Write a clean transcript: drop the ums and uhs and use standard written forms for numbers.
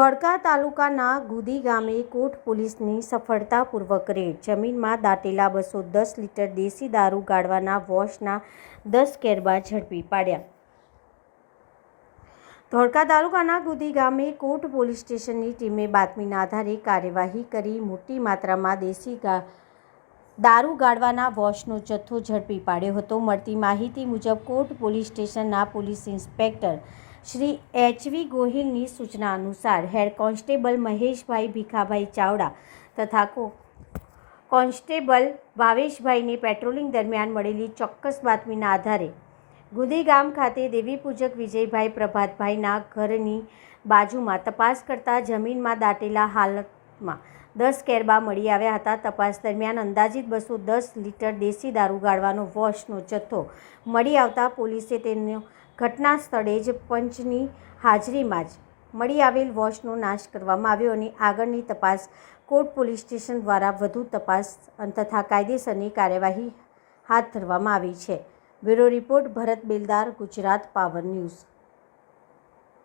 ધોળકા તાલુકાના ગુદી ગામે કોટ પોલીસની સફળતાપૂર્વક રેડ. જમીનમાં દાટેલા 210 લીટર દેશી દારૂ ગાળવાના વોશના 10 કેરબા ઝડપી પાડ્યા. ધોળકા તાલુકાના ગુદી ગામે કોટ પોલીસ સ્ટેશનની ટીમે બાતમીના આધારે કાર્યવાહી કરી મોટી માત્રામાં દેશી દારૂ ગાળવાના વોશનો જથ્થો ઝડપી પાડ્યો હતો. મળતી માહિતી મુજબ કોટ પોલીસ સ્ટેશનના પોલીસ ઇન્સ્પેક્ટર શ્રી એચ.વી. ગોહિલની સૂચના અનુસાર હેડ કોન્સ્ટેબલ મહેશભાઈ ભીખાભાઈ ચાવડા તથા કોન્સ્ટેબલ ભાવેશભાઈને પેટ્રોલિંગ દરમિયાન મળેલી ચોક્કસ બાતમીના આધારે ગુદી ગામ ખાતે દેવીપૂજક વિજયભાઈ પ્રભાતભાઈના ઘરની બાજુમાં તપાસ કરતા જમીનમાં દાટેલા હાલતમાં 10 કેરબા મળી આવ્યા હતા. તપાસ દરમિયાન અંદાજિત 210 લીટર દેશી દારૂ ગાળવાનો વોશનો જથ્થો મળી આવતા પોલીસે તેનો ઘટના સ્થળે જ પંચની હાજરીમાં જ મળી આવેલ વોશનો નાશ કરવામાં આવ્યો અને આગળની તપાસ કોટ પોલીસ સ્ટેશન દ્વારા વધુ તપાસ તથા કાયદેસરની કાર્યવાહી હાથ ધરવામાં આવી છે. બ્યુરો રિપોર્ટ ભરત બેલદાર, ગુજરાત પાવર ન્યૂઝ.